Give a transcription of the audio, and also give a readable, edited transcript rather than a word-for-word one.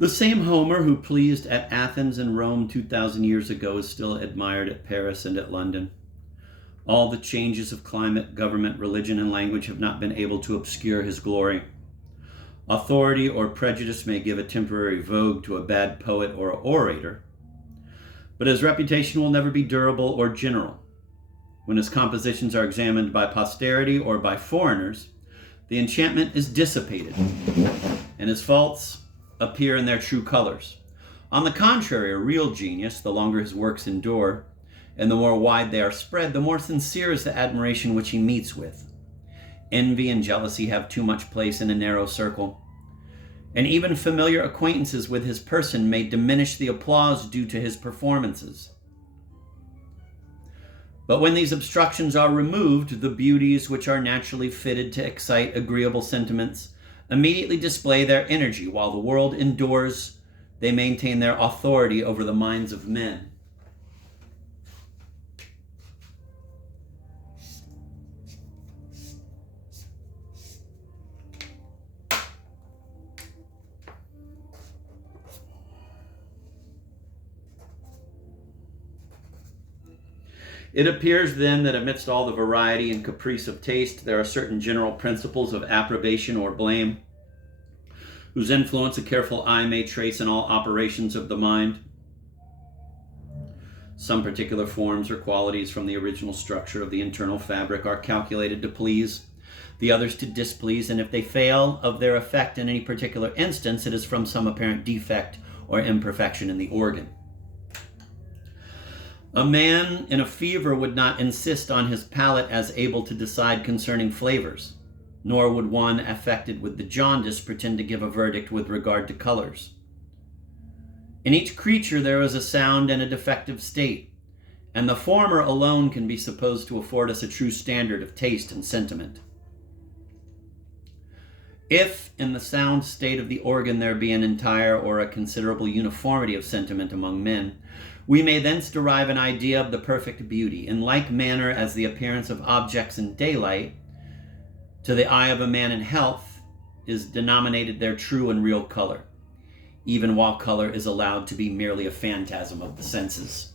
The same Homer who pleased at Athens and Rome 2,000 years ago is still admired at Paris and at London. All the changes of climate, government, religion, and language have not been able to obscure his glory. Authority or prejudice may give a temporary vogue to a bad poet or orator, but his reputation will never be durable or general. When his compositions are examined by posterity or by foreigners, the enchantment is dissipated, and his faults appear in their true colors. On the contrary, a real genius, the longer his works endure, and the more wide they are spread, the more sincere is the admiration which he meets with. Envy and jealousy have too much place in a narrow circle, and even familiar acquaintances with his person may diminish the applause due to his performances. But when these obstructions are removed, the beauties which are naturally fitted to excite agreeable sentiments immediately display their energy. While the world endures, they maintain their authority over the minds of men. It appears then that amidst all the variety and caprice of taste, there are certain general principles of approbation or blame, whose influence a careful eye may trace in all operations of the mind. Some particular forms or qualities from the original structure of the internal fabric are calculated to please, the others to displease, and if they fail of their effect in any particular instance, it is from some apparent defect or imperfection in the organ. A man in a fever would not insist on his palate as able to decide concerning flavors, nor would one affected with the jaundice pretend to give a verdict with regard to colors. In each creature there is a sound and a defective state, and the former alone can be supposed to afford us a true standard of taste and sentiment. If in the sound state of the organ there be an entire or a considerable uniformity of sentiment among men, we may thence derive an idea of the perfect beauty, in like manner as the appearance of objects in daylight, to the eye of a man in health, is denominated their true and real color, even while color is allowed to be merely a phantasm of the senses.